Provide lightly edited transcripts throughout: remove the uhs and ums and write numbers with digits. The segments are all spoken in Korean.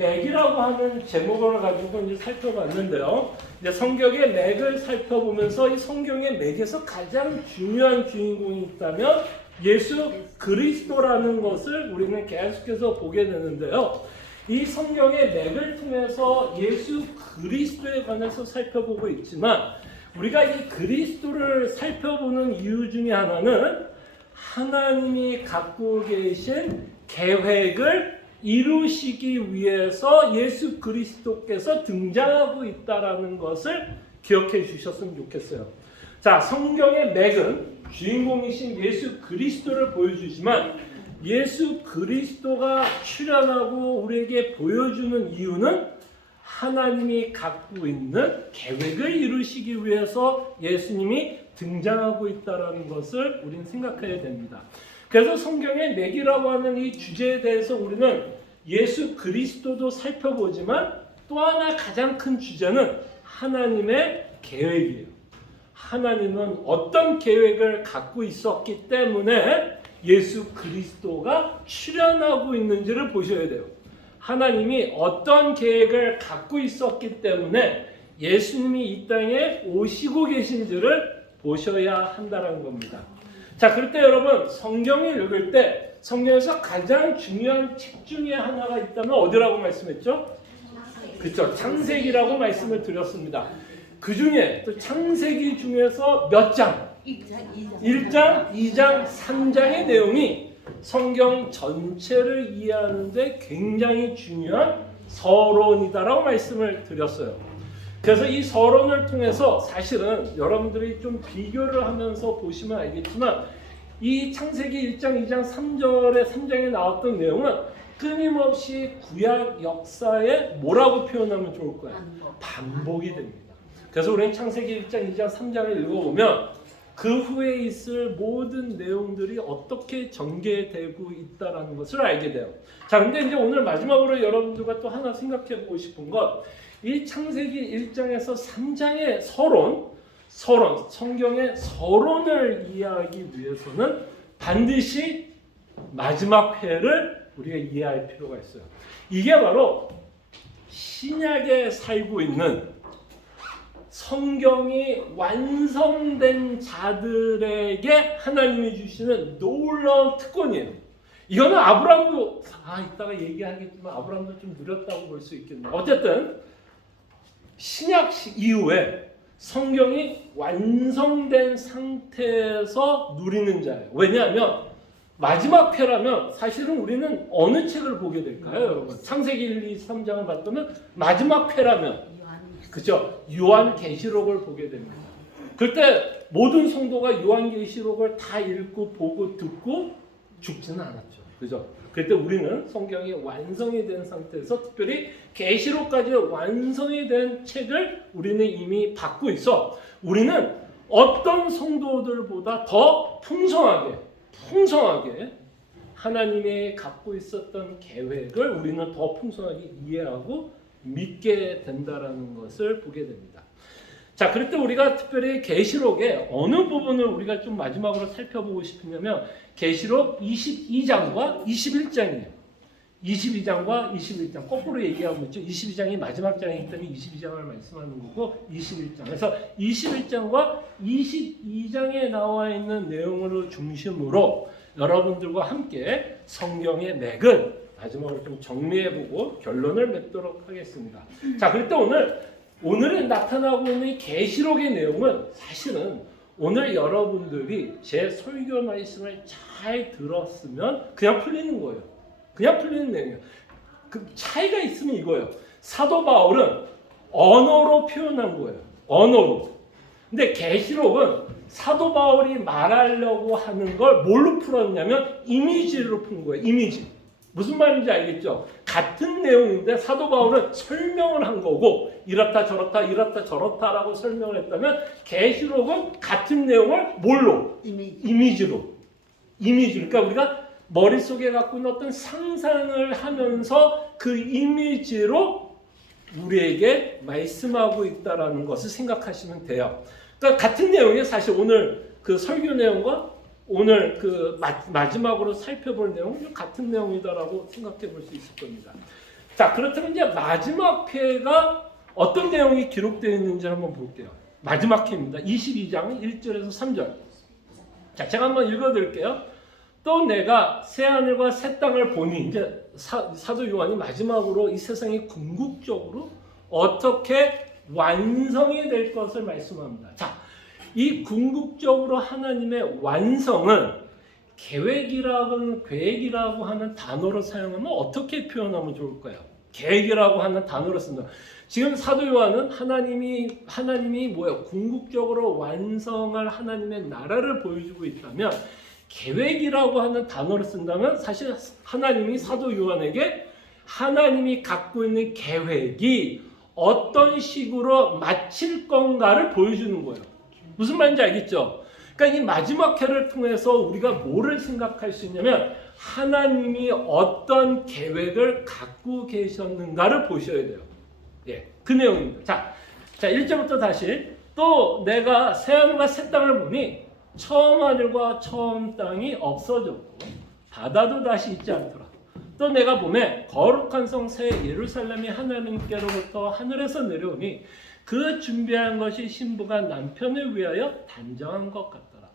맥이라고 하는 제목을 가지고 이제 살펴봤는데요. 이제 성경의 맥을 살펴보면서 이 성경의 맥에서 가장 중요한 주인공이 있다면 예수 그리스도라는 것을 우리는 계속해서 보게 되는데요. 이 성경의 맥을 통해서 예수 그리스도에 관해서 살펴보고 있지만 우리가 이 그리스도를 살펴보는 이유 중에 하나는 하나님이 갖고 계신 계획을 이루시기 위해서 예수 그리스도께서 등장하고 있다는 것을 기억해 주셨으면 좋겠어요. 자, 성경의 맥은 주인공이신 예수 그리스도를 보여주지만 예수 그리스도가 출현하고 우리에게 보여주는 이유는 하나님이 갖고 있는 계획을 이루시기 위해서 예수님이 등장하고 있다는 것을 우리는 생각해야 됩니다. 그래서 성경의 맥이라고 하는 이 주제에 대해서 우리는 예수 그리스도도 살펴보지만 또 하나 가장 큰 주제는 하나님의 계획이에요. 하나님은 어떤 계획을 갖고 있었기 때문에 예수 그리스도가 출현하고 있는지를 보셔야 돼요. 하나님이 어떤 계획을 갖고 있었기 때문에 예수님이 이 땅에 오시고 계신지를 보셔야 한다는 겁니다. 자, 그럴 때 여러분 성경을 읽을 때 성경에서 가장 중요한 책 중에 하나가 있다면 어디라고 말씀했죠? 그렇죠. 창세기라고 말씀을 드렸습니다. 그 중에 또 창세기 중에서 몇 장? 1장, 2장, 3장의 내용이 성경 전체를 이해하는 데 굉장히 중요한 서론이다라고 말씀을 드렸어요. 그래서 이 서론을 통해서 사실은 여러분들이 좀 비교를 하면서 보시면 알겠지만 이 창세기 1장, 2장, 3장에 나왔던 내용은 끊임없이 구약 역사에 뭐라고 표현하면 좋을까요? 반복이 됩니다. 그래서 우리는 창세기 1장, 2장, 3장을 읽어보면 그 후에 있을 모든 내용들이 어떻게 전개되고 있다는 것을 알게 돼요. 자, 근데 이제 오늘 마지막으로 여러분들과 또 하나 생각해 보고 싶은 것, 이 창세기 1장에서 3장의 서론, 성경의 서론을 이해하기 위해서는 반드시 마지막 회를 우리가 이해할 필요가 있어요. 이게 바로 신약에 살고 있는 성경이 완성된 자들에게 하나님이 주시는 놀라운 특권이에요. 이거는 아브라함도 이따가 얘기하겠지만 아브라함도 좀 누렸다고 볼 수 있겠네요. 어쨌든 신약 이후에 성경이 완성된 상태에서 누리는 자예요. 왜냐하면 마지막 회라면 사실은 우리는 어느 책을 보게 될까요, 여러분? 창세기 1, 2, 3장을 봤다면 마지막 회라면 그죠? 요한계시록을 보게 됩니다. 그때 모든 성도가 요한계시록을 다 읽고 보고 듣고 죽지는 않았죠. 그죠? 그때 우리는 성경이 완성이 된 상태에서 특별히 계시록까지 완성이 된 책을 우리는 이미 받고 있어. 우리는 어떤 성도들보다 더 풍성하게 하나님이 갖고 있었던 계획을 우리는 더 풍성하게 이해하고 믿게 된다라는 것을 보게 됩니다. 자, 그럴 때 우리가 특별히 계시록의 어느 부분을 우리가 좀 마지막으로 살펴보고 싶으냐면 계시록 22장과 21장이에요. 22장과 21장 거꾸로 얘기하고 있죠. 22장이 마지막 장이기 때문에 22장을 말씀하는 거고 21장. 그래서 21장과 22장에 나와 있는 내용을 중심으로 여러분들과 함께 성경의 맥을 마지막으로 좀 정리해보고 결론을 맺도록 하겠습니다. 자, 그럴 때 오늘에 나타나고 있는 계시록의 내용은 사실은 오늘 여러분들이 제 설교 말씀을 잘 들었으면 그냥 풀리는 거예요. 그냥 풀리는 내용이에요. 그 차이가 있으면 이거예요. 사도 바울은 언어로 표현한 거예요. 언어로. 근데 계시록은 사도 바울이 말하려고 하는 걸 뭘로 풀었냐면 이미지로 푼 거예요. 이미지. 무슨 말인지 알겠죠? 같은 내용인데 사도 바울은 설명을 한 거고 이렇다 저렇다라고 설명을 했다면 계시록은 같은 내용을 뭘로? 이미지로. 그러니까 우리가 머릿속에 갖고 있는 어떤 상상을 하면서 그 이미지로 우리에게 말씀하고 있다라는 것을 생각하시면 돼요. 그러니까 같은 내용이 사실 오늘 그 설교 내용과 오늘 그 마지막으로 살펴볼 내용은 같은 내용이다라고 생각해 볼 수 있을 겁니다. 자, 그렇다면 이제 마지막 회가 어떤 내용이 기록되어 있는지 한번 볼게요. 마지막 회입니다. 22장 1절에서 3절. 자, 제가 한번 읽어드릴게요. 또 내가 새 하늘과 새 땅을 보니, 이제 사도 요한이 마지막으로 이 세상이 궁극적으로 어떻게 완성이 될 것을 말씀합니다. 자, 이 궁극적으로 하나님의 완성은 계획이라고 하는 단어로 사용하면 어떻게 표현하면 좋을까요? 계획이라고 하는 단어로 쓴다. 지금 사도 요한은 하나님이 뭐예요? 궁극적으로 완성할 하나님의 나라를 보여주고 있다면, 계획이라고 하는 단어를 쓴다면 사실 하나님이 사도 요한에게 하나님이 갖고 있는 계획이 어떤 식으로 마칠 건가를 보여주는 거예요. 무슨 말인지 알겠죠? 그러니까 이 마지막 회를 통해서 우리가 뭐를 생각할 수 있냐면, 하나님이 어떤 계획을 갖고 계셨는가를 보셔야 돼요. 예, 그 내용입니다. 자, 1절부터 다시. 또 내가 새 하늘과 새 땅을 보니 처음 하늘과 처음 땅이 없어졌고 바다도 다시 있지 않더라. 또 내가 보매 거룩한 성 새 예루살렘이 하나님께로부터 하늘에서 내려오니 그 준비한 것이 신부가 남편을 위하여 단정한 것 같더라.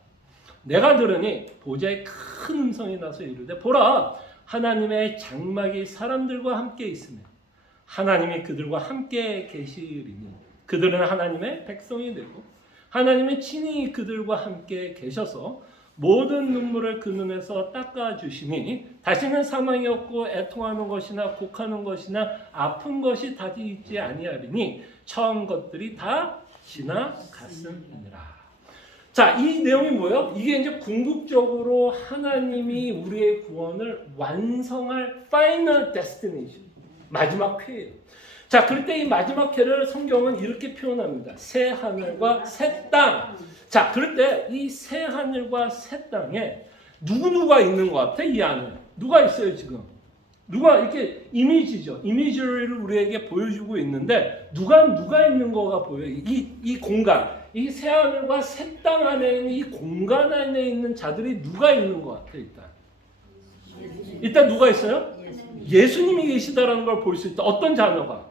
내가 들으니 보좌에 큰 음성이 나서 이르되 보라, 하나님의 장막이 사람들과 함께 있으며 하나님이 그들과 함께 계시리니 그들은 하나님의 백성이 되고 하나님의 친히 그들과 함께 계셔서 모든 눈물을 그 눈에서 닦아주시니 다시는 사망이 없고 애통하는 것이나 곡하는 것이나 아픈 것이 다시 있지 아니하리니 처음 것들이 다 지나갔음이니라. 자, 이 내용이 뭐예요? 이게 이제 궁극적으로 하나님이 우리의 구원을 완성할 파이널 데스티네이션, 마지막 회예요. 자, 그럴 때 이 마지막 회를 성경은 이렇게 표현합니다. 새 하늘과 새 땅. 자, 그럴 때 이 새 하늘과 새 땅에 누구누가 있는 것 같아? 이 안에 누가 있어요 지금? 누가 이렇게 이미지죠. 이미지를 우리에게 보여주고 있는데 누가 있는 거가 보여요. 이 공간, 이 새 하늘과 새 땅 안에 있는 이 공간 안에 있는 자들이 누가 있는 것 같아? 일단 누가 있어요? 예수님이 계시다라는 걸 볼 수 있다. 어떤 단어가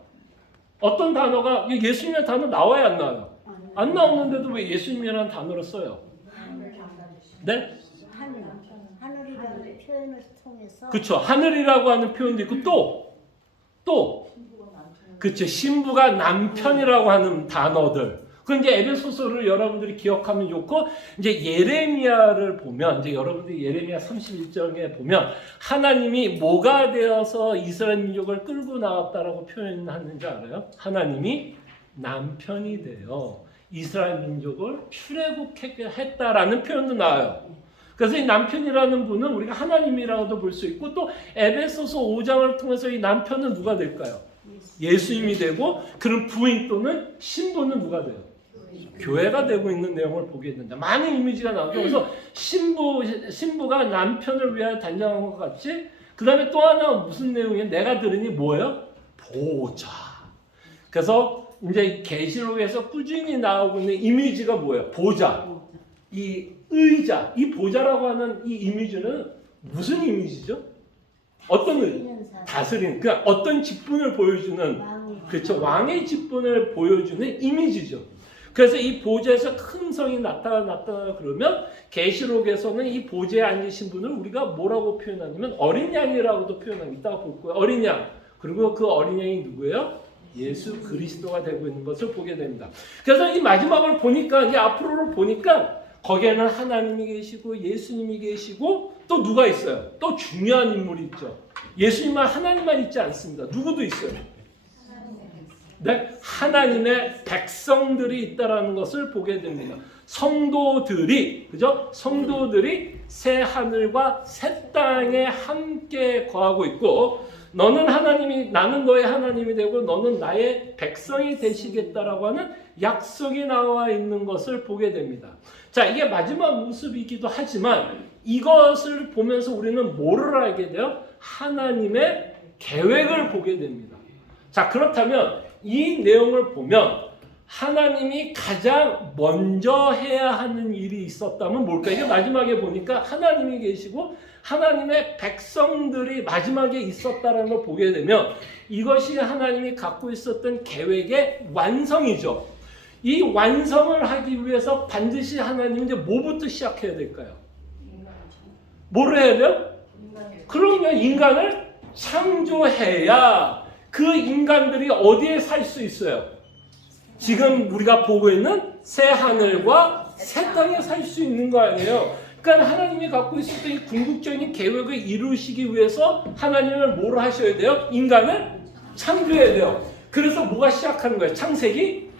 예수님이라는 단어 나와야 안 나와요? 안 나오는데도 왜 예수님이라는 단어를 써요? 네? 하늘이라는 표현을 통해서 그렇죠. 하늘이라고 하는 표현도 있고 또 그렇죠. 신부가 남편이라고 하는 단어들. 그 이제 에베소서를 여러분들이 기억하면 좋고, 이제 예레미야를 보면, 이제 여러분들이 예레미야 31장에 보면 하나님이 뭐가 되어서 이스라엘 민족을 끌고 나왔다라고 표현하는지 알아요? 하나님이 남편이 되어 이스라엘 민족을 출애굽했다라는 표현도 나와요. 그래서 이 남편이라는 분은 우리가 하나님이라고도 볼 수 있고, 또 에베소서 5장을 통해서 이 남편은 누가 될까요? 예수님이 되고, 그런 부인 또는 신부는 누가 돼요? 교회가 되고 있는 내용을 보게 된다. 많은 이미지가 나오죠. 그래서 신부가 남편을 위하여 단장한 것 같이, 그 다음에 또 하나 무슨 내용이에요? 내가 들으니 뭐예요? 보좌. 그래서 이제 계시록에서 꾸준히 나오고 있는 이미지가 뭐예요? 보좌. 이 의자, 이 보좌라고 하는 이 이미지는 무슨 이미지죠? 어떤 의자? 다스리는, 그러니까 어떤 직분을 보여주는, 그렇죠, 왕의 직분을 보여주는 이미지죠. 그래서 이 보좌에서 큰 성이 나타나 그러면 계시록에서는 이 보좌에 앉으신 분을 우리가 뭐라고 표현하냐면 어린 양이라고도 표현합니다. 이따가 볼 거예요. 어린 양. 그리고 그 어린 양이 누구예요? 예수 그리스도가 되고 있는 것을 보게 됩니다. 그래서 이 마지막을 보니까, 이 앞으로를 보니까 거기에는 하나님이 계시고 예수님이 계시고 또 누가 있어요? 또 중요한 인물이 있죠. 예수님만 하나님만 있지 않습니다. 누구도 있어요. 네? 하나님의 백성들이 있다라는 것을 보게 됩니다. 성도들이, 그죠? 성도들이 새 하늘과 새 땅에 함께 거하고 있고, 너는 나는 너의 하나님이 되고 너는 나의 백성이 되시겠다라고 하는 약속이 나와 있는 것을 보게 됩니다. 자, 이게 마지막 모습이기도 하지만 이것을 보면서 우리는 뭐를 알게 돼요? 하나님의 계획을 보게 됩니다. 자, 그렇다면 이 내용을 보면 하나님이 가장 먼저 해야 하는 일이 있었다면 뭘까요? 이게 마지막에 보니까 하나님이 계시고 하나님의 백성들이 마지막에 있었다는 걸 보게 되면 이것이 하나님이 갖고 있었던 계획의 완성이죠. 이 완성을 하기 위해서 반드시 하나님은 이제 뭐부터 시작해야 될까요? 뭐를 해야 돼요? 그럼요, 인간을 창조해야 그 인간들이 어디에 살 수 있어요? 지금 우리가 보고 있는 새 하늘과 새 땅에 살 수 있는 거 아니에요? 그러니까 하나님이 갖고 있었던 이 궁극적인 계획을 이루시기 위해서 하나님은 뭘 하셔야 돼요? 인간을 창조해야 돼요. 그래서 뭐가 시작하는 거예요? 창세기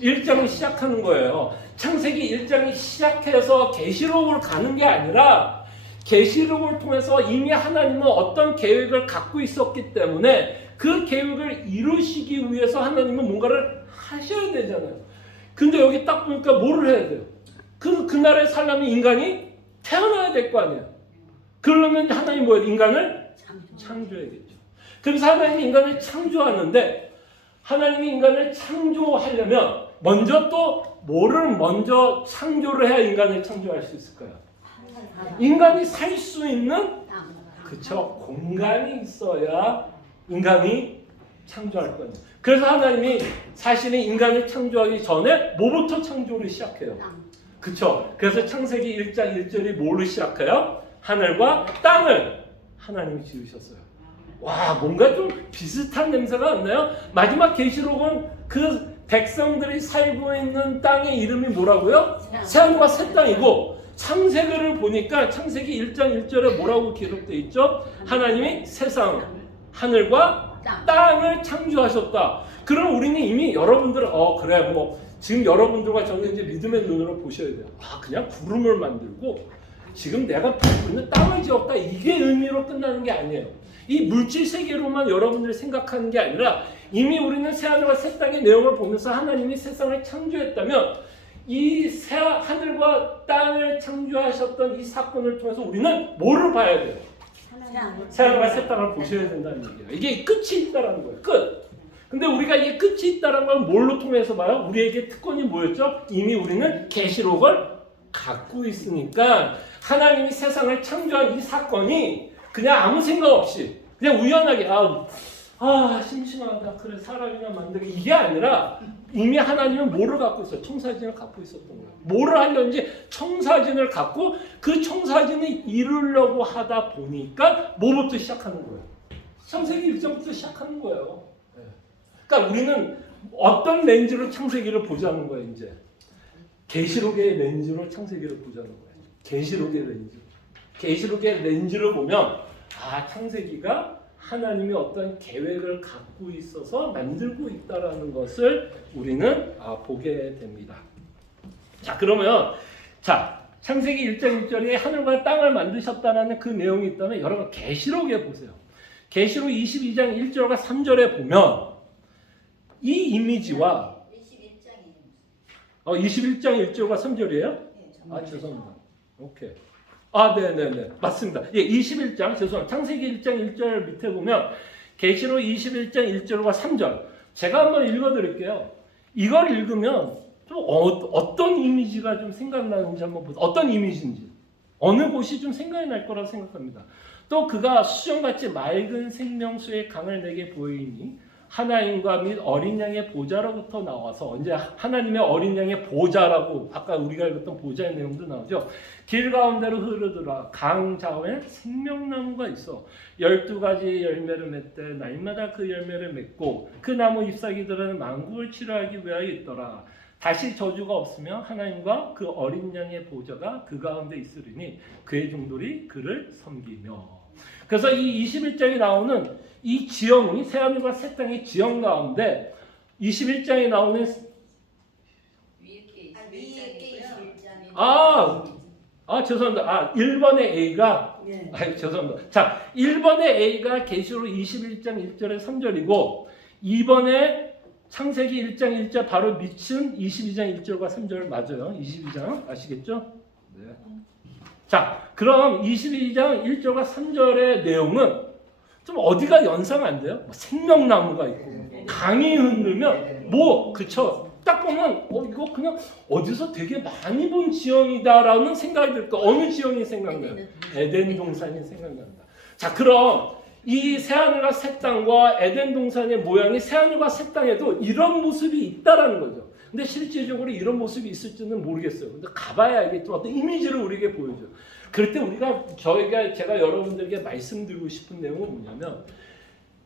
1장이 시작하는 거예요. 창세기 1장이 시작해서 계시록으로 가는 게 아니라 계시록을 통해서 이미 하나님은 어떤 계획을 갖고 있었기 때문에 그 계획을 이루시기 위해서 하나님은 뭔가를 하셔야 되잖아요. 근데 여기 딱 보니까 뭐를 해야 돼요? 그 나라에 살려면 인간이 태어나야 될 거 아니에요. 그러면 하나님이 뭐예요? 인간을 창조해야겠죠. 그래서 하나님이 인간을 창조하는데 하나님이 인간을 창조하려면 먼저 또 뭐를 먼저 창조를 해야 인간을 창조할 수 있을까요? 인간이 살 수 있는 그쵸 공간이 있어야 인간이 창조할 거예요. 그래서 하나님이 사실은 인간을 창조하기 전에 뭐부터 창조를 시작해요? 그쵸? 그래서 창세기 1장 1절이 뭘로 시작해요? 하늘과 땅을 하나님이 지으셨어요. 와, 뭔가 좀 비슷한 냄새가 안 나요? 마지막 계시록은 그 백성들이 살고 있는 땅의 이름이 뭐라고요? 새하늘과 새 땅이고 창세기를 보니까 창세기 1장 1절에 뭐라고 기록되어 있죠? 하나님이 세상, 하늘과 땅을 창조하셨다. 그럼 우리는 이미 여러분들은 그래 뭐 지금 여러분들과 저는 이제 믿음의 눈으로 보셔야 돼요. 그냥 구름을 만들고 지금 내가 밟고 있는 땅을 지었다. 이게 의미로 끝나는 게 아니에요. 이 물질 세계로만 여러분들이 생각하는 게 아니라 이미 우리는 새하늘과 새 땅의 내용을 보면서 하나님이 세상을 창조했다면 이 새 하늘과 땅을 창조하셨던 이 사건을 통해서 우리는 뭐를 봐야 돼요? 새하늘과 새 땅을 보셔야 된다는 얘기예요. 이게 끝이 있다는 거예요. 끝. 근데 우리가 이게 끝이 있다는 건 뭘로 통해서 봐요? 우리에게 특권이 뭐였죠? 이미 우리는 계시록을 갖고 있으니까 하나님이 세상을 창조한 이 사건이 그냥 아무 생각 없이 그냥 우연하게 심심하다 그래 사람이나 만들기 이게 아니라 이미 하나님은 뭐를 갖고 있어요? 청사진을 갖고 있었던 거예요. 뭐를 하려는지 청사진을 갖고 그 청사진을 이루려고 하다 보니까 뭐부터 시작하는 거예요? 창세기 1장부터 시작하는 거예요. 그러니까 우리는 어떤 렌즈로 창세기를 보자는 거예요. 이제 계시록의 렌즈로 창세기를 보자는 거예요. 계시록의 렌즈. 계시록의 렌즈를 보면 창세기가 하나님이 어떤 계획을 갖고 있어서 만들고 있다라는 것을 우리는 보게 됩니다. 자, 그러면 창세기 1장 1절에 하늘과 땅을 만드셨다는 그 내용이 있다면 여러분 계시록에 보세요. 계시록 22장 1절과 3절에 보면 이 이미지와 21장 1절과 3절이에요? 죄송합니다. 오케이. 네네네. 맞습니다. 21장, 죄송합니다. 창세기 1장 1절 밑에 보면 계시록 21장 1절과 3절. 제가 한번 읽어드릴게요. 이걸 읽으면 좀 어떤 이미지가 좀 생각나는지 한번 보세요. 어떤 이미지인지. 어느 곳이 좀 생각이 날 거라고 생각합니다. 또 그가 수정같이 맑은 생명수의 강을 내게 보이니 하나님과 및 어린 양의 보좌로부터 나와서 이제 하나님의 어린 양의 보좌라고 아까 우리가 읽었던 보좌의 내용도 나오죠. 길 가운데로 흐르더라. 강 좌우에 생명나무가 있어 12가지 열매를 맺되 날마다 그 열매를 맺고 그 나무 잎사귀들은 만국을 치료하기 위하여 있더라. 다시 저주가 없으며 하나님과 그 어린 양의 보좌가 그 가운데 있으리니 그의 종들이 그를 섬기며. 그래서 이 21장에 나오는 이 지형이 새하늘과 새 땅의 지형 가운데 21장에 나오는 죄송합니다. 1번의 A가 죄송합니다. 자, 1번의 A가 계시록 21장 1절에 3절이고 2번의 창세기 1장 1절 바로 밑은 22장 1절과 3절 맞아요. 22장 아시겠죠? 네. 자, 그럼 22장 1절과 3절의 내용은 좀 어디가 연상 안 돼요? 생명나무가 있고 강이 흔들면 그쵸? 딱 보면 이거 그냥 어디서 되게 많이 본 지형이다라는 생각이 들 거야. 어느 지형이 생각나요? 에덴 동산이 생각난다. 자, 그럼 이 새하늘과 새 땅과 에덴 동산의 모양이 새하늘과 새 땅에도 이런 모습이 있다라는 거죠. 근데 실질적으로 이런 모습이 있을지는 모르겠어요. 근데 가봐야 알겠죠. 어떤 이미지를 우리에게 보여줘. 그럴 때 제가 여러분들에게 말씀드리고 싶은 내용은 뭐냐면,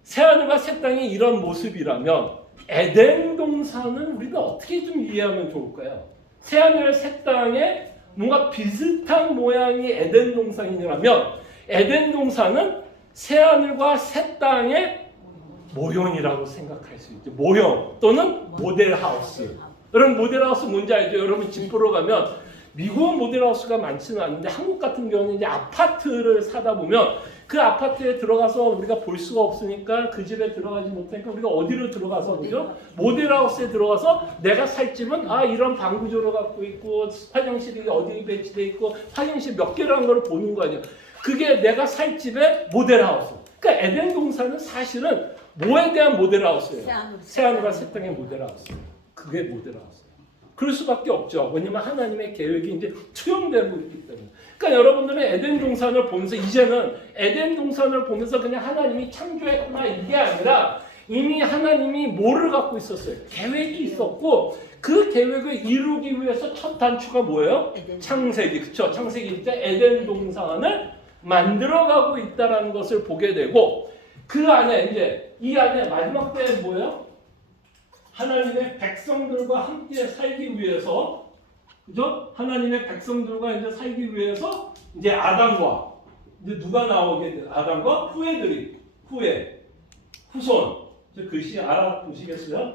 새하늘과 새 땅이 이런 모습이라면 에덴 동산은 우리가 어떻게 좀 이해하면 좋을까요? 새하늘 새 땅에 뭔가 비슷한 모양이 에덴 동산이라면 에덴 동산은 새하늘과 새 땅의 모형이라고 생각할 수 있죠. 모형 또는 모델하우스. 여러분 모델하우스 뭔지 알죠? 여러분 집 보러 가면 미국은 모델하우스가 많지는 않은데 한국 같은 경우는 이제 아파트를 사다 보면 그 아파트에 들어가서 우리가 볼 수가 없으니까 그 집에 들어가지 못하니까 우리가 어디로 들어가서 보죠? 모델하우스에 들어가서 내가 살 집은 이런 방 구조를 갖고 있고 화장실이 어디 배치돼 있고 화장실 몇 개라는 걸 보는 거 아니에요. 그게 내가 살 집의 모델하우스. 그러니까 에덴 동산은 사실은 뭐에 대한 모델하우스예요? 새하늘과 새 땅의 모델하우스. 그게 모델하우스. 그럴 수밖에 없죠. 왜냐면 하나님의 계획이 이제 투영되고 있기 때문에. 그러니까 여러분들은 에덴 동산을 보면서 이제는 에덴 동산을 보면서 그냥 하나님이 창조했구나 이게 아니라 이미 하나님이 뭐를 갖고 있었어요? 계획이 있었고 그 계획을 이루기 위해서 첫 단추가 뭐예요? 창세기. 그렇죠? 창세기 때 에덴 동산을 만들어가고 있다라는 것을 보게 되고 그 안에 이제 이 안에 마지막 때에 뭐예요? 하나님의 백성들과 함께 살기 위해서, 그죠? 하나님의 백성들과 이제 살기 위해서 이제 아담과 이제 누가 나오게 돼요? 아담과 후손. 저 글씨 알아보시겠어요?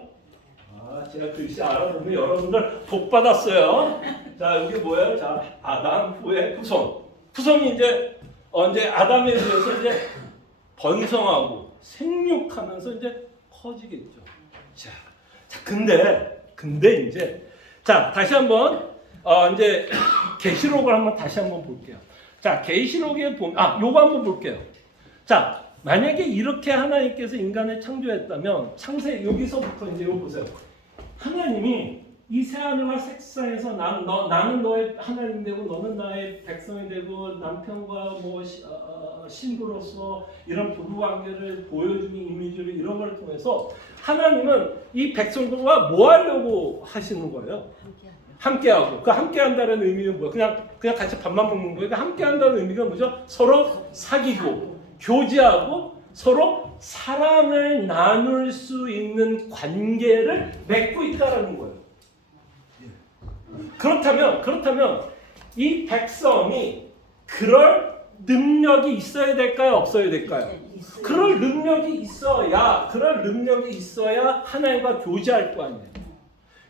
제가 글씨 알아보면 여러분들 복 받았어요. 자, 여기 뭐예요? 자, 아담, 후손. 후손이 이제 아담에 의해서 이제 번성하고 생육하면서 이제 커지겠죠. 자, 근데 이제 자 다시 한번 이제 계시록을 한번 다시 한번 볼게요. 자, 계시록에 보면 요거 한번 볼게요. 자, 만약에 이렇게 하나님께서 인간을 창조했다면 여기서부터 이제 요거 보세요. 하나님이 이 새하늘과 색상에서 나는 너의 하나님 되고 너는 나의 백성이 되고 남편과 신부로서 이런 부부 관계를 보여주는 이미지를 이런 걸 통해서 하나님은 이 백성들과 뭐 하려고 하시는 거예요? 함께하고. 그 함께한다는 의미는 뭐야? 그냥 같이 밥만 먹는 거예요. 함께한다는 의미가 뭐죠? 서로 사귀고 교제하고 서로 사랑을 나눌 수 있는 관계를 맺고 있다라는 거예요. 그렇다면 이 백성이 그럴 능력이 있어야 될까요? 없어야 될까요? 그럴 능력이 있어야 하나님과 교제할 거 아니에요.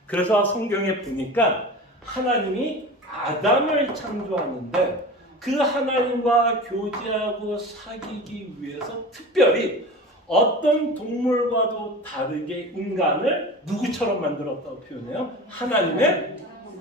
그래서 성경에 보니까 하나님이 아담을 창조하는데 그 하나님과 교제하고 사귀기 위해서 특별히 어떤 동물과도 다르게 인간을 누구처럼 만들었다고 표현해요? 하나님의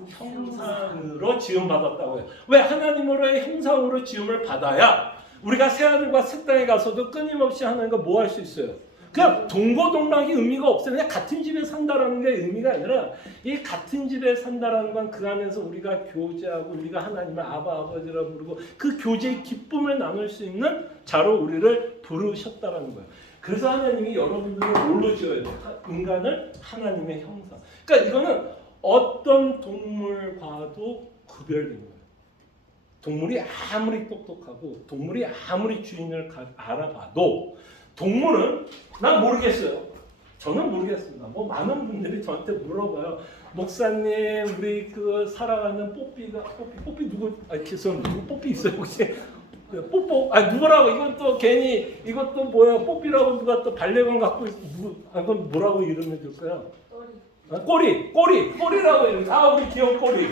형상으로 지음받았다고 해요. 왜? 하나님으로의 형상으로 지음을 받아야 우리가 새하늘과 새 땅에 가서도 끊임없이 하나님과 뭐 할 수 있어요? 그냥 동고동락이 의미가 없어요. 그냥 같은 집에 산다라는 게 의미가 아니라 이 같은 집에 산다라는 건 그 안에서 우리가 교제하고 우리가 하나님을 아버지라 부르고 그 교제의 기쁨을 나눌 수 있는 자로 우리를 부르셨다라는 거예요. 그래서 하나님이 여러분들을 뭘로 지어야 돼요? 인간을 하나님의 형상. 그러니까 이거는 어떤 동물과도 구별된 거예요. 동물이 아무리 똑똑하고 동물이 아무리 주인을 알아봐도 동물은 난 모르겠어요. 저는 모르겠습니다. 많은 분들이 저한테 물어봐요. 목사님, 우리 그 사랑하는 뽀삐 누구? 죄송합니다. 뽀삐 있어요 혹시? 뽀뽀? 누구라고? 이건 또 괜히 이것도 뭐야? 뽀삐라고 누가 또 반려견 갖고 있어? 그건 뭐라고 이름해 줄까요? 꼬리라고 이러죠. 우리 귀여운 꼬리.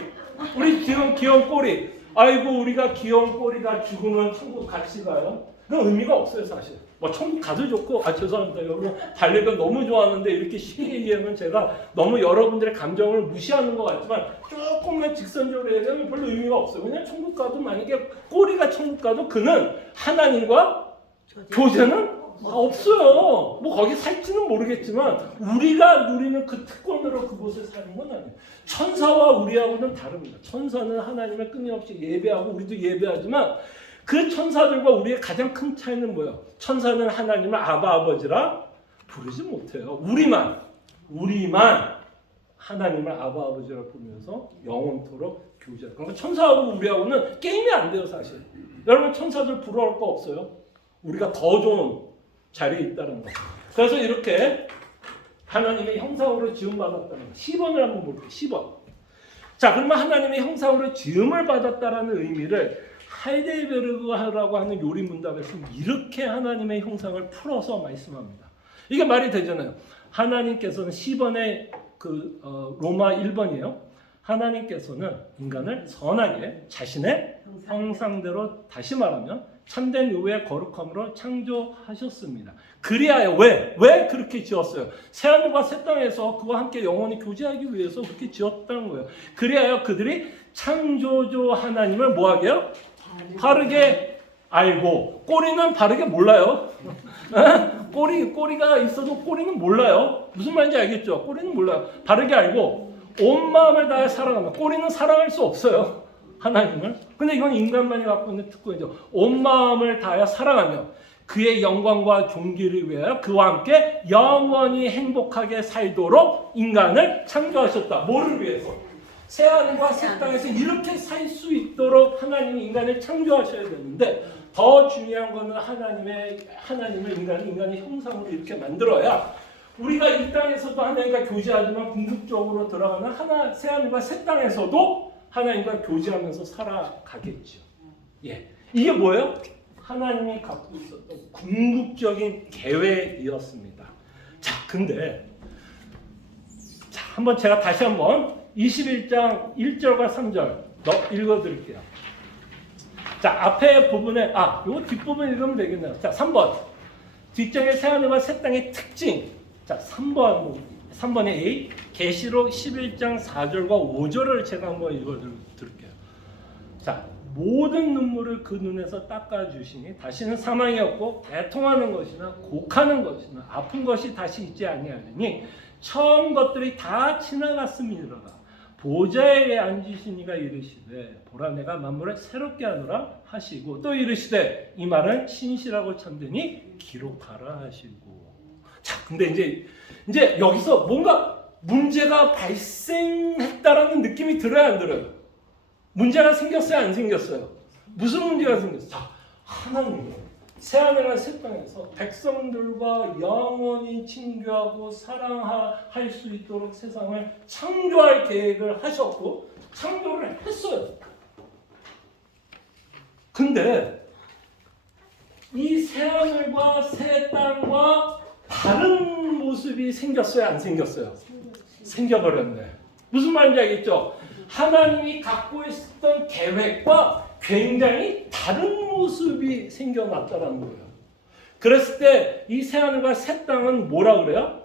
우리 지금 귀여운 꼬리. 아이고 우리가 귀여운 꼬리가 죽으면 천국 같이 가요? 그건 의미가 없어요 사실. 천국 가도 좋고 죄송합니다 여러분 반려견 너무 좋아하는데 이렇게 쉽게 얘기하면 제가 너무 여러분들의 감정을 무시하는 것 같지만 조금만 직선적으로 얘기하면 별로 의미가 없어요. 왜냐면 천국 가도 만약에 꼬리가 천국 가도 그는 하나님과 교제는 없어요. 뭐 거기 살지는 모르겠지만 우리가 누리는 그 특권으로 그곳에 사는 건 아니에요. 천사와 우리하고는 다릅니다. 천사는 하나님을 끊임없이 예배하고 우리도 예배하지만 그 천사들과 우리의 가장 큰 차이는 뭐예요? 천사는 하나님을 아바 아버지라 부르지 못해요. 우리만 하나님을 아바 아버지라 부르면서 영원토록 교제해요. 그러니까 천사하고 우리하고는 게임이 안 돼요, 사실. 여러분 천사들 부러울 거 없어요? 우리가 더 좋은 자리에 있다는 거. 그래서 이렇게 하나님의 형상으로 지음받았다는 거. 10번을 한번 볼게요. 10번. 자, 그러면 하나님의 형상으로 지음을 받았다라는 의미를 하이델베르그라고 하는 요리 문답에서 이렇게 하나님의 형상을 풀어서 말씀합니다. 이게 말이 되잖아요. 하나님께서는 10번의 로마 1번이에요. 하나님께서는 인간을 선하게 자신의 형상대로 다시 말하면 참된 의의 거룩함으로 창조하셨습니다. 그리하여 왜 그렇게 지었어요? 새하늘과 새 땅에서 그와 함께 영원히 교제하기 위해서 그렇게 지었다는 거예요. 그리하여 그들이 창조주 하나님을 뭐하게요? 바르게 알고. 꼬리는 바르게 몰라요. 꼬리가 있어도 꼬리는 몰라요. 무슨 말인지 알겠죠? 꼬리는 몰라요. 바르게 알고 온 마음을 다해 사랑하면. 꼬리는 사랑할 수 없어요, 하나님을. 근데 이건 인간만이 갖고 있는 특권이죠. 온 마음을 다해 사랑하며 그의 영광과 존귀를 위하여 그와 함께 영원히 행복하게 살도록 인간을 창조하셨다. 뭐를 위해서? 새하늘과 새 땅에서 이렇게 살 수 있도록 하나님이 인간을 창조하셔야 되는데, 더 중요한 것은 하나님을 인간의 형상으로 이렇게 만들어야 우리가 이 땅에서도 하나님과 교제하지만 궁극적으로 들어가는 새하늘과 새 땅에서도 하나님과 교제하면서 살아가겠죠. 예, 이게 뭐예요? 하나님이 갖고 있었던 궁극적인 계획이었습니다. 자, 근데 한번 제가 다시 한번 21장 1절과 3절 읽어드릴게요. 자, 앞에 부분에 이거 뒷부분 읽으면 되겠네요. 자, 3번 뒷장의 새하늘과 새 땅의 특징. 자, 3번의 A 계시록 11장 4절과 5절을 제가 한번 읽어드릴게요. 자, 모든 눈물을 그 눈에서 닦아주시니 다시는 사망이 없고 애통하는 것이나 곡하는 것이나 아픈 것이 다시 있지 아니하리니 처음 것들이 다 지나갔음이니라. 보좌에 앉으신 이가 이르시되 보라 내가 만물을 새롭게 하노라 하시고 또 이르시되 이 말은 신실하고 참되니 기록하라 하시고. 자, 근데 이제 여기서 뭔가 문제가 발생했다라는 느낌이 들어요, 안 들어요? 문제가 생겼어요, 안 생겼어요? 무슨 문제가 생겼어요? 자, 하나님은 새하늘과 새 땅에서 백성들과 영원히 친교하고 사랑할 수 있도록 세상을 창조할 계획을 하셨고 창조를 했어요. 근데 이 새하늘과 새 땅과 다른 모습이 생겼어요, 안 생겼어요? 생겨버렸네. 무슨 말인지 알겠죠? 하나님이 갖고 있었던 계획과 굉장히 다른 모습이 생겨났다는 거예요. 그랬을 때 이 새하늘과 새 땅은 뭐라 그래요?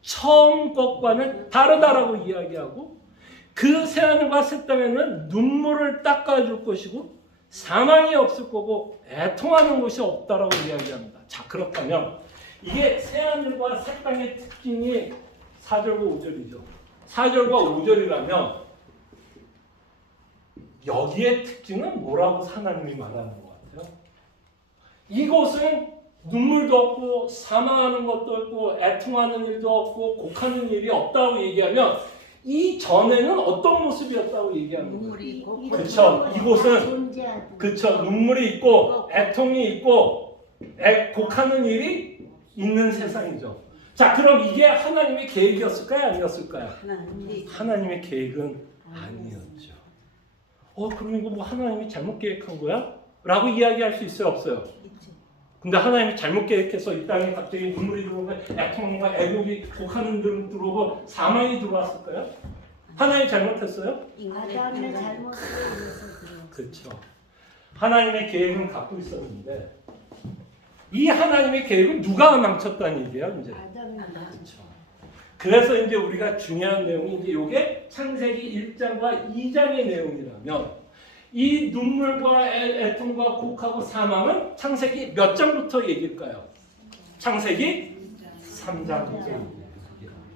처음 것과는 다르다라고 이야기하고, 그 새하늘과 새 땅에는 눈물을 닦아줄 것이고 사망이 없을 거고 애통하는 것이 없다라고 이야기합니다. 자, 그렇다면 이게 새하늘과 새 땅의 특징이 4절과 5절이죠. 4절과 5절이라면 여기의 특징은 뭐라고 하나님이 말하는 것 같아요? 이곳은 눈물도 없고 사망하는 것도 없고 애통하는 일도 없고 곡하는 일이 없다고 얘기하면 이 전에는 어떤 모습이었다고 얘기하는 거예요? 그렇죠. 이곳은 그렇죠. 눈물이 있고 애통이 있고 곡하는 일이 있는 세상이죠. 자, 그럼 이게 하나님의 계획이었을까요? 아니었을까요? 하나님의 계획은 아니었죠. 그럼 이거 뭐 하나님이 잘못 계획한 거야? 라고 이야기할 수 있어요, 없어요? 근데 하나님이 잘못 계획해서 이 땅에 갑자기 눈물이 들어오고 애통과 애곡이 곡하는 들 들어오고 사망이 들어왔을까요? 하나님이 잘못했어요? 아담의 잘못으로 인해서 그래요. 그렇죠. 하나님의 계획은 갖고 있었는데 이 하나님의 계획은 누가 망쳤다는 얘기예요, 이제. 아담이 그렇죠. 그래서 이제 우리가 중요한 내용이 이제 이게 창세기 1장과 2장의 내용이라면 이 눈물과 애통과 곡하고 사망은 창세기 몇 장부터 얘기일까요? 창세기 3장.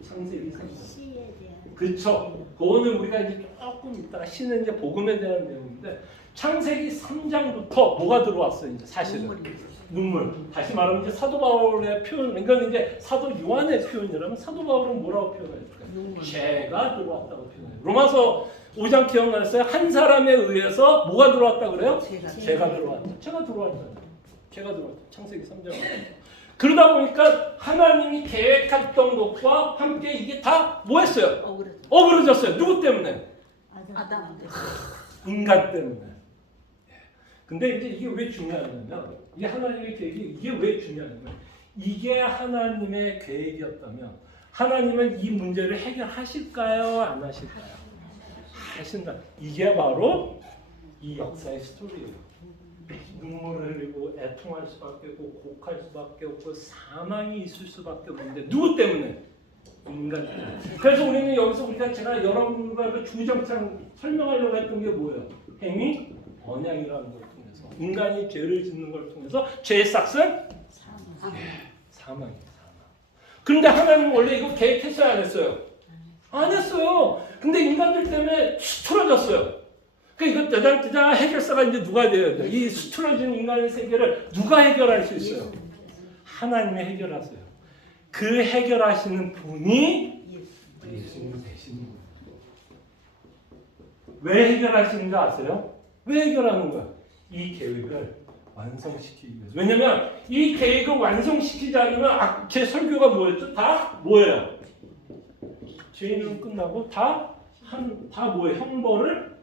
창세기 3장. 시에 대한 그렇죠. 그거는 우리가 이제 조금 이따가 시는 이제 복음에 대한 내용인데 창세기 3장부터 뭐가 들어왔어요? 이제 사실은 눈물. 다시 말하면 이제 사도 바울의 표현, 이건 이제 사도 요한의 표현이라면 사도 바울은 뭐라고 표현할까요? 죄가 들어왔다고 표현해요. 로마서 5장 기억나셨어요? 한 사람에 의해서 뭐가 들어왔다 그래요? 죄가 들어왔다. 죄가 들어왔잖아요. 죄가 들어왔다. 창세기 3장. 그러다 보니까 하나님이 계획했던 것과 함께 이게 다 뭐했어요? 어그러졌어요. 누구 때문에? 아담. 인간 때문에. 근데 이제 이게 왜 중요하냐면 이게 하나님의 계획이 이게 왜 중요하냐면 이게 하나님의 계획이었다면 하나님은 이 문제를 해결하실까요? 안 하실까요? 하신다. 이게 바로 이 역사의 스토리예요. 눈물을 흘리고 애통할 수밖에 없고 곡할 수밖에 없고 사망이 있을 수밖에 없는데 누구 때문에? 인간 때문에. 그래서 우리는 여기서 제가 여러분과 그 주정창 설명하려고 했던 게 뭐예요? 행위, 언양이라는 걸 통해서 인간이 죄를 짓는 걸 통해서 죄의 싹은 사망이에요. 그런데 하나님 원래 이거 계획했어요, 안 했어요? 안 했어요. 근데 인간들 때문에 수틀어졌어요. 그러니까 이거 대장 해결사가 이제 누가 되어야 돼요? 이 수틀어진 인간의 세계를 누가 해결할 수 있어요? 하나님이 해결하세요. 그 해결하시는 분이 예수님 되시는 거예요. 왜 해결하시는지 아세요? 왜 해결하는 거야? 이 계획을 완성시키기 위해서. 왜냐면 이 계획을 완성시키지 않으면 제 설교가 뭐였죠? 다 뭐예요? 죄인은 끝나고 다 뭐예요? 형벌을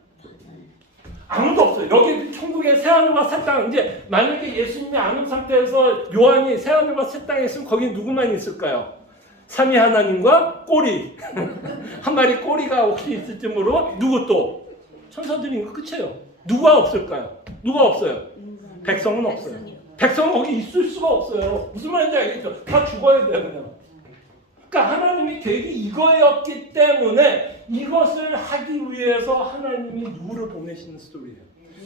아무도 없어요. 여기 천국의 새하늘과 새 땅. 이제 만약에 예수님이 아는 상태에서 요한이 새하늘과 새 땅에 있으면 거기 누구만 있을까요? 삼위 하나님과 꼬리. 한 마리 꼬리가 혹시 있을지 모르고 누구 또? 천사들이 이거 끝이에요. 누가 없을까요? 누가 없어요? 백성은 없어요. 백성은 거기 있을 수가 없어요. 무슨 말인지 알겠죠? 다 죽어야 돼요, 그냥. 그러니까 하나님의 계획이 이거였기 때문에 이것을 하기 위해서 하나님이 누구를 보내시는 스토리예요.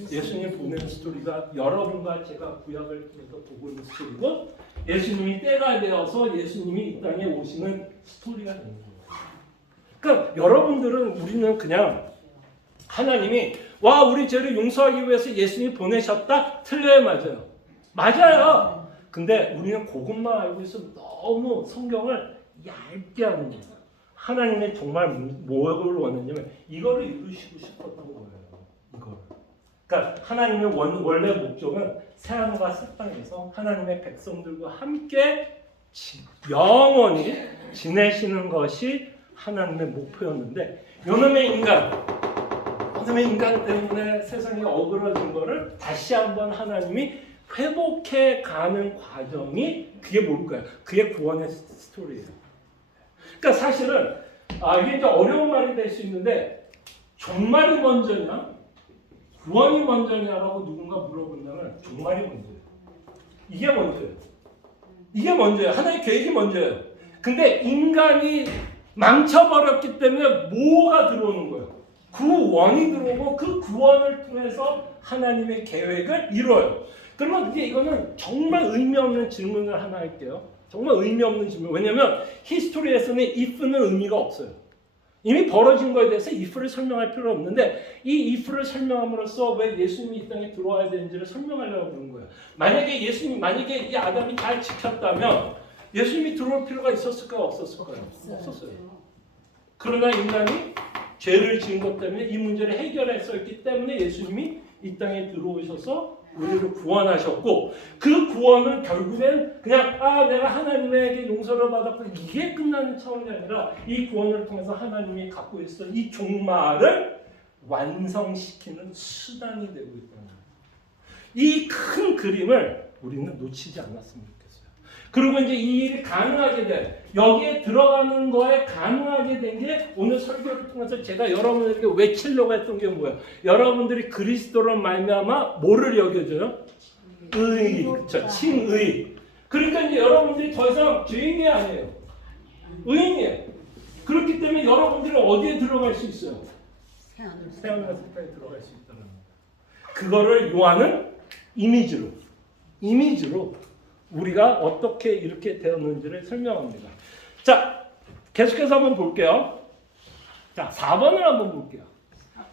예수님 보내는 스토리가 여러분과 제가 구약을 통해서 보고 있는 스토리고 예수님이 때가 되어서 예수님이 이 땅에 오시는 스토리가 되는 거예요. 그러니까 여러분들은 우리는 그냥 하나님이 와 우리 죄를 용서하기 위해서 예수님이 보내셨다? 틀려요, 맞아요? 맞아요. 근데 우리는 그것만 알고 있으면 너무 성경을 얇게 하는 거예요. 하나님이 정말 뭘 원했냐면 이거를 이루시고 싶었던 거예요. 이거를. 그러니까 하나님의 원래 목적은 새하늘과 새 땅에서 하나님의 백성들과 함께 영원히 지내시는 것이 하나님의 목표였는데 이놈의 인간 때문에 세상이 어그러진 거를 다시 한번 하나님이 회복해 가는 과정이 그게 뭘까요? 그게 구원의 스토리예요. 그러니까 사실은 이게 좀 어려운 말이 될 수 있는데 종말이 먼저냐 구원이 먼저냐라고 누군가 물어본다면 종말이 먼저예요. 이게 먼저예요. 이게 먼저예요. 하나님의 계획이 먼저예요. 근데 인간이 망쳐버렸기 때문에 뭐가 들어오는 거예요? 구원이 들어오고 그 구원을 통해서 하나님의 계획을 이뤄요. 그러면 이거는 정말 의미 없는 질문을 하나 할게요. 정말 의미 없는 질문. 왜냐하면 히스토리에서는 if는 의미가 없어요. 이미 벌어진 거에 대해서 if를 설명할 필요 없는데 이 if를 설명함으로써 왜 예수님이 이 땅에 들어와야 되는지를 설명하려고 그러는 거예요. 만약에 이 아담이 잘 지켰다면 예수님이 들어올 필요가 있었을까요? 없었을까요? 없었어요. 그러나 인간이 죄를 지은 것 때문에 이 문제를 해결했었기 때문에 예수님이 이 땅에 들어오셔서 우리를 구원하셨고 그 구원은 결국엔 그냥 내가 하나님에게 용서를 받았고 이게 끝나는 차원이 아니라 이 구원을 통해서 하나님이 갖고 있었던 이 종말을 완성시키는 수단이 되고 있다는 거예요. 이 큰 그림을 우리는 놓치지 않았으면 좋겠어요. 그리고 이제 이 일이 가능하게 된 여기에 들어가는 거에 가능하게 된 게 오늘 설교를 통해서 제가 여러분들에게 외치려고 했던 게 뭐예요? 여러분들이 그리스도로 말미암아 뭐를 여겨줘요? 의, 그렇죠? 칭의. 그러니까 이제 여러분들이 더 이상 죄인이 아니에요. 의인이에요. 그렇기 때문에 여러분들이 어디에 들어갈 수 있어요? 새하늘과 새 땅에 들어갈 수 있다는 거예요. 그거를 요한은 이미지로 우리가 어떻게 이렇게 되었는지를 설명합니다. 자, 계속해서 한번 볼게요. 자, 4번을 한번 볼게요.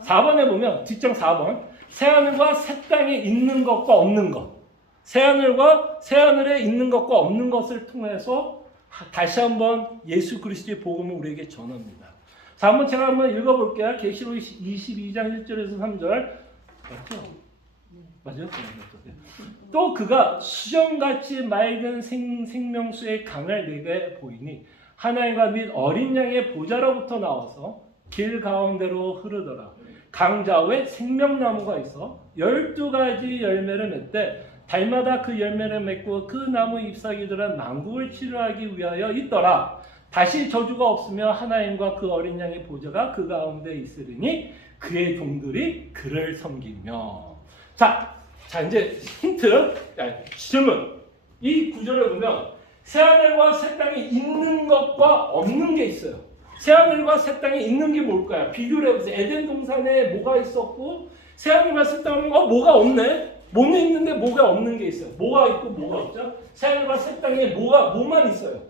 4번에 보면 뒷장 4번. 새하늘과 새 땅에 있는 것과 없는 것. 새하늘에 있는 것과 없는 것을 통해서 다시 한번 예수 그리스도의 복음을 우리에게 전합니다. 자, 한번 제가 한번 읽어볼게요. 계시록 22장 1절에서 3절. 맞죠? 맞아요? 또 그가 수정같이 맑은 생명수의 강을 내게 보이니 하나님과 및 어린 양의 보좌로부터 나와서 길 가운데로 흐르더라. 강 좌우에 생명나무가 있어 12가지 열매를 맺되 달마다 그 열매를 맺고 그 나무 잎사귀들은 만국을 치료하기 위하여 있더라. 다시 저주가 없으며 하나님과 그 어린 양의 보좌가 그 가운데 있으리니 그의 종들이 그를 섬기며. 자 이제 힌트, 질문. 이 구절을 보면 새하늘과 새 땅에 있는 것과 없는 게 있어요. 새하늘과 새 땅에 있는 게 뭘까요? 비교를 해보세요. 에덴 동산에 뭐가 있었고 새하늘과 새 땅에 뭐가 없네? 뭐는 있는데 뭐가 없는 게 있어요. 뭐가 있고 뭐가 없죠? 새하늘과 새 땅에 뭐만 있어요?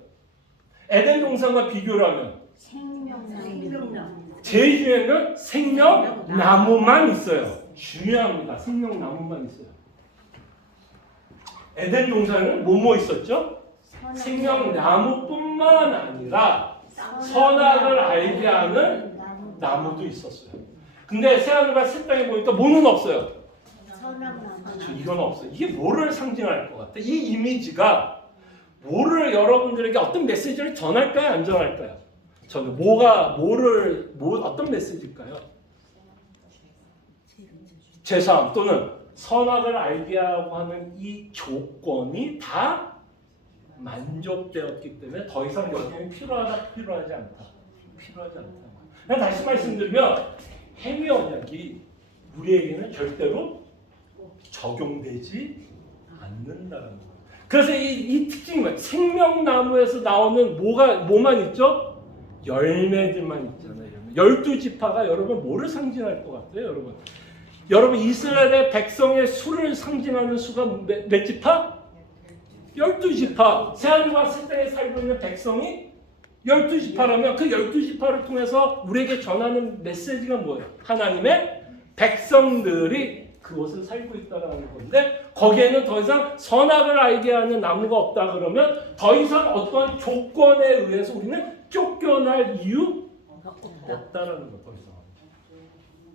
에덴 동산과 비교를 하면 생명나무. 제일 중요한 건 생명나무만 있어요. 중요합니다. 생명나무만 있어요. 에덴 동산은 뭐뭐 있었죠? 생명나무뿐만 아니라 선악을 알게 하는 나무도 있었어요. 근데 새하늘과 새 땅에 보니까 뭐는 없어요? 그렇죠. 이건 없어요. 이게 뭐를 상징할 것 같아? 이 이미지가 뭐를 여러분들에게 어떤 메시지를 전할까요? 안 전할까요? 저는 어떤 메시지일까요? 죄사함 또는 선악을 알게 하고 하는 이 조건이 다 만족되었기 때문에 더 이상 여기는 필요하지 않다. 그냥 다시 말씀드리면 행위 언약이 우리에게는 절대로 적용되지 않는다는 거예요. 그래서 이 특징이 뭐예요? 생명나무에서 나오는 뭐만 있죠? 열매들만 있잖아요. 12지파가 여러분 뭐를 상징할 것 같아요, 여러분? 여러분 이스라엘의 백성의 수를 상징하는 수가 몇 지파? 12지파. 새하늘과 새 땅에 살고 있는 백성이 12지파라면 그 12지파를 통해서 우리에게 전하는 메시지가 뭐예요? 하나님의 백성들이 그곳을 살고 있다는 건데 거기에는 더 이상 선악을 알게 하는 나무가 없다 그러면 더 이상 어떠한 조건에 의해서 우리는 쫓겨날 이유 없다라는 거. 더 이상.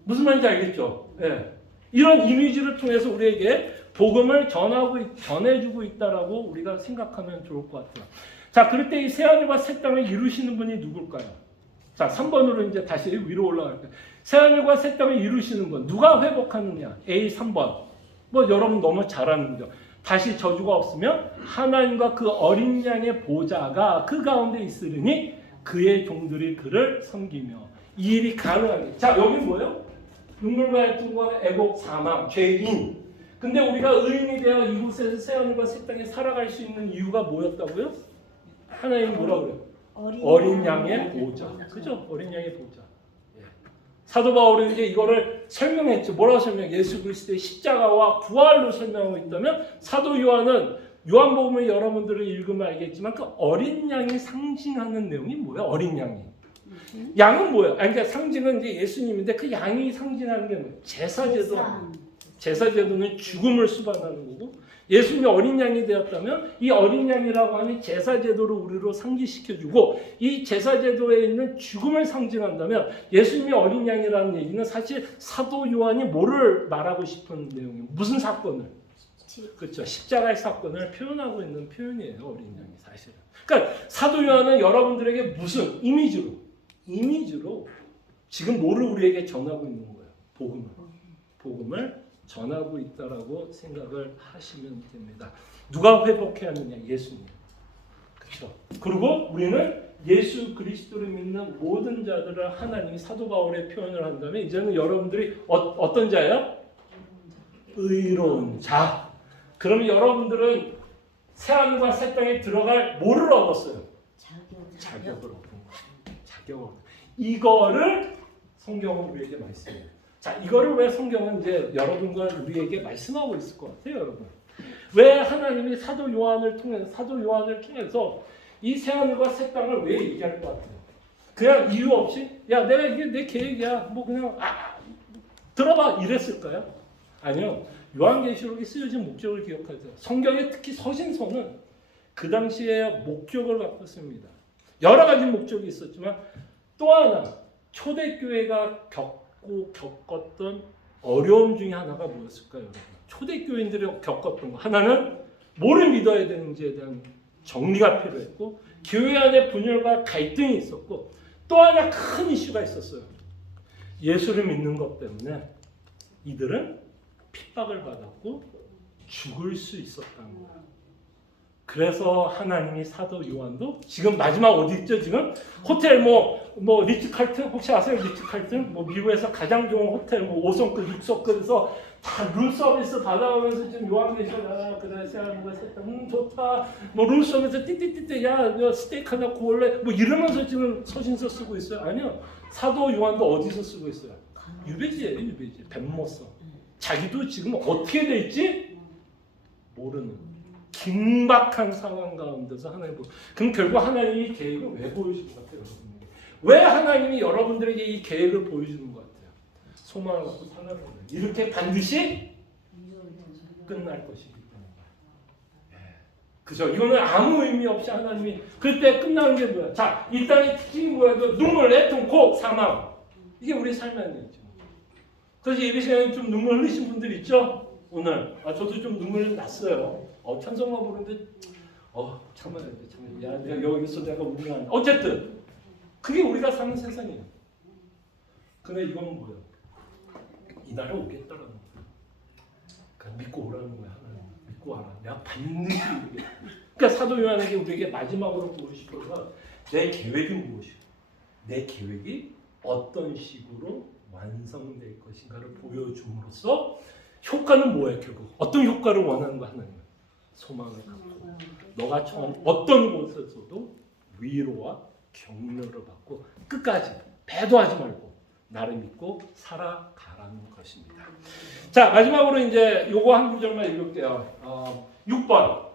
무슨 말인지 알겠죠? 예. 이런 이미지를 통해서 우리에게 복음을 전해주고 있다라고 우리가 생각하면 좋을 것 같아요. 자, 그럴 때 이 새하늘과 새 땅을 이루시는 분이 누굴까요? 자, 3번으로 이제 다시 위로 올라갈게요. 새하늘과 새 땅을 이루시는 분 누가 회복하느냐? A 3번. 여러분 너무 잘 아는 거죠. 다시 저주가 없으면 하나님과 그 어린 양의 보좌가 그 가운데 있으리니 그의 종들이 그를 섬기며. 이 일이 가능하게. 자, 여기 뭐예요? 눈물과 애통과 애곡 사망 죄인. 근데 우리가 의인이 되어 이곳에서 새하늘과 새 땅에 살아갈 수 있는 이유가 뭐였다고요? 하나님 뭐라 그래요? 어린 양의 보좌. 그죠? 어린 양의 보좌. 사도 바울이 이제 이거를 설명했죠. 뭐라고 설명해? 예수 그리스도의 십자가와 부활로 설명하고 있다면 사도 요한은 요한복음을 여러분들은 읽으면 알겠지만 그 어린 양이 상징하는 내용이 뭐예요? 어린 양이. 양은 뭐예요? 그러니까 상징은 이제 예수님인데 그 양이 상징하는 게 뭐예요? 제사제도. 제사제도는 죽음을 수반하는 거고 예수님이 어린 양이 되었다면 이 어린 양이라고 하는 제사제도를 우리로 상기시켜주고 이 제사제도에 있는 죽음을 상징한다면 예수님이 어린 양이라는 얘기는 사실 사도 요한이 뭐를 말하고 싶은 내용이에요? 무슨 사건을? 그렇죠. 십자가의 사건을 표현하고 있는 표현이에요. 어린 양이 사실은. 그러니까 사도 요한은 여러분들에게 무슨 이미지로 지금 뭐를 우리에게 전하고 있는 거예요? 복음을 전하고 있다라고 생각을 하시면 됩니다. 누가 회복해야 하느냐? 예수님. 그렇죠. 그리고 우리는 예수 그리스도를 믿는 모든 자들을 하나님이 사도 바울의 표현을 한다면 이제는 여러분들이 어떤 자예요? 의로운 자. 그러면 여러분들은 새하늘과 새 땅에 들어갈 뭐를 얻었어요? 자격을 얻은 거예요. 자격을. 이거를 성경은 우리에게 말씀해요. 자, 이거를 왜 성경은 이제 여러분과 우리에게 말씀하고 있을 것 같아요, 여러분. 왜 하나님이 사도 요한을 통해서 이 새하늘과 새 땅을 왜 얘기할 것 같아요? 그냥 이유 없이 야 내가 이게 내 계획이야 뭐 그냥 들어봐 이랬을까요? 아니요. 요한계시록이 쓰여진 목적을 기억하세요. 성경에 특히 서신서는 그 당시에 목적을 갖고 씁니다. 여러 가지 목적이 있었지만 또 하나 초대교회가 겪었던 어려움 중에 하나가 뭐였을까요, 여러분? 초대교인들이 겪었던 거 하나는 뭐를 믿어야 되는지에 대한 정리가 필요했고 교회 안에 분열과 갈등이 있었고 또 하나 큰 이슈가 있었어요. 예수를 믿는 것 때문에 이들은 핍박을 받았고 죽을 수 있었다는 거예요. 그래서 하나님이 사도 요한도 지금 마지막 어디 있죠? 지금 호텔 뭐 리츠칼튼 혹시 아세요? 리츠칼튼 뭐 미국에서 가장 좋은 호텔 뭐 5성급 6성급에서 다 룸서비스 받아오면서 지금 요한계시록 그래 세하늘과 새 땅 좋다 뭐 룸서비스 띠띠띠띠 야 스테이크 하나 구울래 뭐 이러면서 지금 서신서 쓰고 있어요. 아니요. 사도 요한도 어디서 쓰고 있어요? 유배지예요. 유배지. 뱀모서. 자기도 지금 어떻게 될지 모르는 긴박한 상황 가운데서 하나님 그럼 결국 하나님이 계획을 왜 보여주는 것 같아요? 여러분에게? 왜 하나님이 여러분들에게 이 계획을 보여주는 것 같아요? 소망을 갖고 살아가는 거예요. 이렇게 반드시 끝날 것이기 때문에. 그죠? 이거는 아무 의미 없이 하나님이 그때 끝나는 게 뭐야? 자, 이 땅의 특징이 뭐야? 눈물, 애통, 고, 사망. 이게 우리 삶의 안이죠. 그래서 예배 시간에 좀 눈물 흘리신 분들 있죠? 오늘 저도 좀 눈물 났어요. 찬송가 부르는데 참아야 돼. 야, 내가 여기서 내가 우는 어쨌든 그게 우리가 사는 세상이에요. 근데 이건 뭐예요? 이 날에 오겠다라는 거예요. 그러니까 믿고 오라는 거야. 하나님 믿고 와라. 내가 반드시 오겠다. 그러니까 사도 요한에게 우리에게 마지막으로 보고 싶어서 내 계획이 무엇이고 내 계획이 어떤 식으로 완성될 것인가를 보여줌으로써 효과는 뭐예요? 결국 어떤 효과를 원하는 거야 하나님은? 소망을 갖고 너가 처한 어떤 곳에서도 위로와 격려를 받고 끝까지 배도하지 말고 나를 믿고 살아가라는 것입니다. 자, 마지막으로 이제 요거 한 구절만 읽을게요. 6번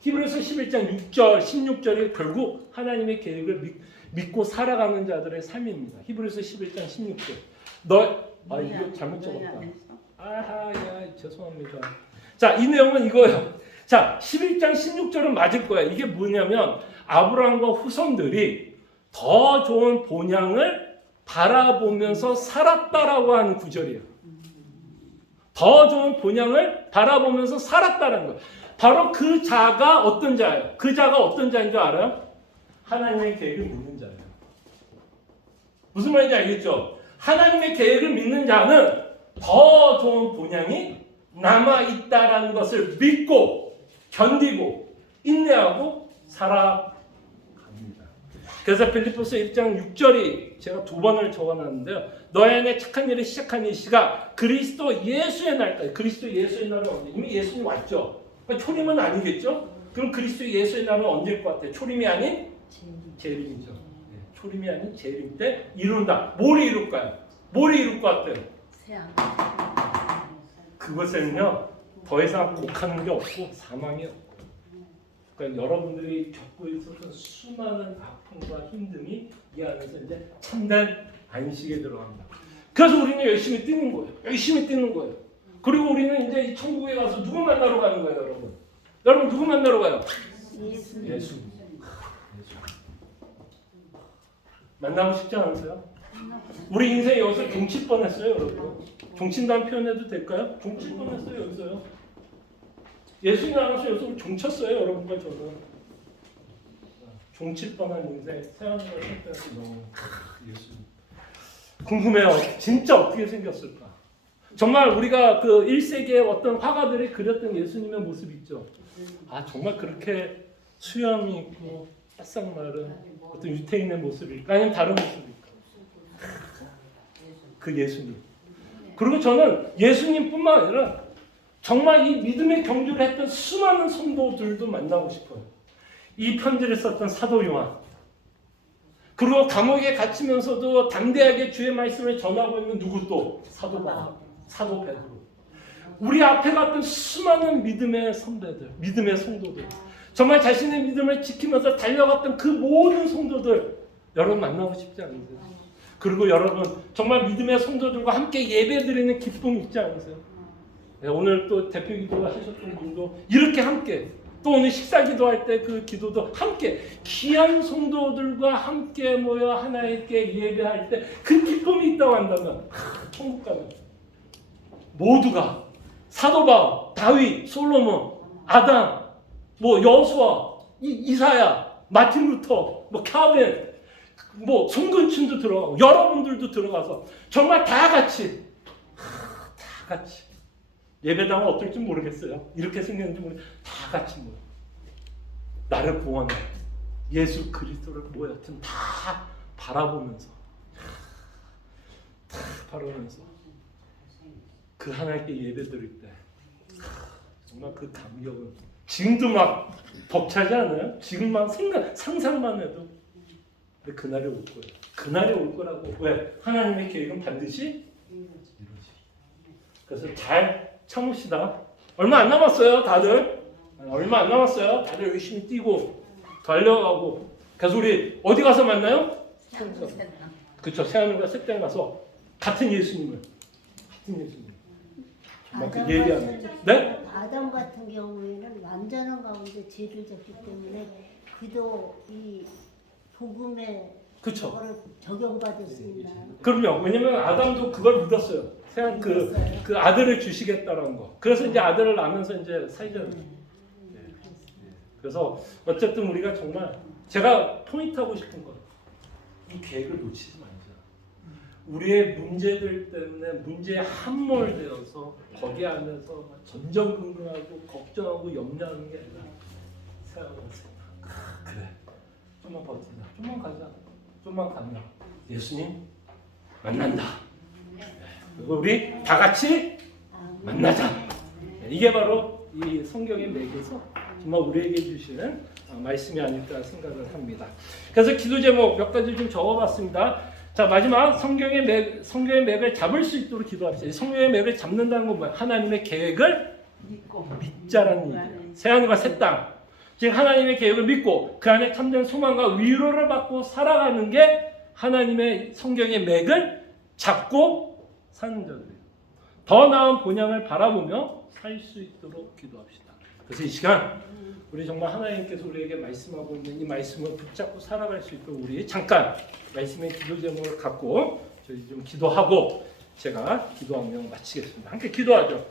히브리서 11장 6절 16절이 결국 하나님의 계획을 믿고 살아가는 자들의 삶입니다. 히브리서 11장 16절 이거 잘못 적었다. 죄송합니다. 자, 이 내용은 이거예요. 자, 11장 16절은 맞을 거예요. 이게 뭐냐면 아브라함과 후손들이 더 좋은 본향을 바라보면서 살았다라고 하는 구절이에요. 더 좋은 본향을 바라보면서 살았다라는 거예요. 바로 그 자가 어떤 자예요? 그 자가 어떤 자인 줄 알아요? 하나님의 계획을 믿는 자예요. 무슨 말인지 알겠죠? 하나님의 계획을 믿는 자는 더 좋은 본향이 남아있다라는 것을 믿고 견디고 인내하고 살아갑니다. 그래서 필리포스 1장 6절이 제가 2번을 적어놨는데요. 너희 안에 착한 일을 시작한 이 시가 그리스도 예수의 날까지. 그리스도 예수의 날은 언제? 이미 예수님 왔죠. 그러니까 초림은 아니겠죠? 그럼 그리스도 예수의 날은 언제일 것 같아요? 초림이 아닌 재림이죠. 초림이 아닌 재림 때 이룬다. 뭘 이룰까요? 뭘 이룰 것 같아요? 그것에는요 더 이상 곡하는 게 없고 사망이 없고 그러니까 여러분들이 겪고 있었던 수많은 아픔과 힘듦이 이 안에서 이제 참된 안식에 들어간다. 그래서 우리는 열심히 뛰는 거예요. 열심히 뛰는 거예요. 그리고 우리는 이제 이 천국에 가서 누구 만나러 가는 거예요, 여러분? 여러분 누구 만나러 가요? 예수. 만나고 싶지 않으세요? 우리 인생이 여기서 종칠 뻔했어요, 여러분. 종친다는 표현해도 될까요? 종칠 뻔했어요, 여기서요. 예수님 안에서 여기서 종쳤어요, 여러분과 저는. 종칠 뻔한 인생, 새하늘과 새 땅에서 너무 예수님. 궁금해요. 진짜 어떻게 생겼을까? 정말 우리가 그 1세기의 어떤 화가들이 그렸던 예수님의 모습 있죠. 정말 그렇게 수염이 있고 바싹 마른 어떤 유태인의 모습일까? 아니면 다른 모습일까? 그 예수님. 그리고 저는 예수님뿐만 아니라 정말 이 믿음의 경주를 했던 수많은 성도들도 만나고 싶어요. 이 편지를 썼던 사도 요한. 그리고 감옥에 갇히면서도 담대하게 주의 말씀을 전하고 있는 누구 또? 사도 바울, 사도 베드로. 우리 앞에 갔던 수많은 믿음의 선배들, 믿음의 성도들, 정말 자신의 믿음을 지키면서 달려갔던 그 모든 성도들 여러분 만나고 싶지 않으세요? 그리고 여러분 정말 믿음의 성도들과 함께 예배드리는 기쁨이 있지 않으세요? 네, 오늘 또 대표 기도를 하셨던 분도 이렇게 함께, 또 오늘 식사 기도할 때 그 기도도 함께 귀한 성도들과 함께 모여 하나님께 예배할 때 그 기쁨이 있다고 한다면 천국 가면 모두가 사도 바울, 다윗, 솔로몬, 아담, 뭐 여호수아, 이사야, 마틴 루터, 뭐 칼빈, 뭐 송근춘도 들어가고 여러분들도 들어가서 정말 다 같이 예배당은 어떨지 모르겠어요. 이렇게 생겼는지 모르겠어요. 다 같이 모여 나를 구원해 예수 그리스도를 모여튼 다 바라보면서 그 하나님께 예배드릴 때 정말 그 감격은 지금도 막 벅차지 않아요? 지금 막 상상만 해도. 근데 그날이 올 거예요. 그날이 올 거라고. 왜? 하나님의 계획은 반드시 이루어지. 그래서 잘 참읍시다. 얼마 안 남았어요, 다들. 얼마 안 남았어요. 다들 열심히 뛰고 달려가고. 그래서 우리 어디 가서 만나요? 그렇죠. 새하늘과 새 땅에 가서 같은 예수님. 정말 그 예리한. 네? 아담 같은 경우에는 완전한 가운데 죄를 졌기 때문에 그도 이 복음에 그렇죠. 그거를 적용받을 수 있나요? 그럼요. 왜냐면 아담도 그걸 믿었어요. 그냥 그 아들을 주시겠다라는 거. 그래서 이제 아들을 낳으면서 이제 살잖아요. 그래서 어쨌든 우리가 정말 제가 포인트하고 싶은 건 이 계획을 놓치지 말자. 우리의 문제들 때문에 문제에 함몰되어서 거기 안에서 전전긍긍하고 걱정하고 염려하는 게 아니라 생각하세요. 그래. 좀만 버티자. 좀만 가자. 좀만 가면 예수님 만난다. 그리고 우리 다 같이 만나자. 이게 바로 이 성경의 맥에서 정말 우리에게 주시는 말씀이 아닐까 생각을 합니다. 그래서 기도 제목 몇 가지 좀 적어봤습니다. 자, 마지막 성경의 맥을 잡을 수 있도록 기도합시다. 성경의 맥을 잡는다는 건 뭐야? 하나님의 계획을 믿자라는 얘기예요. 새하늘과 새 땅. 즉 하나님의 계획을 믿고 그 안에 참된 소망과 위로를 받고 살아가는 게 하나님의 성경의 맥을 잡고 사는 자들이에요. 더 나은 본향을 바라보며 살 수 있도록 기도합시다. 그래서 이 시간 우리 정말 하나님께서 우리에게 말씀하고 있는 이 말씀을 붙잡고 살아갈 수 있도록 우리 잠깐 말씀의 기도 제목을 갖고 저희 좀 기도하고 제가 기도 한 명 마치겠습니다. 함께 기도하죠.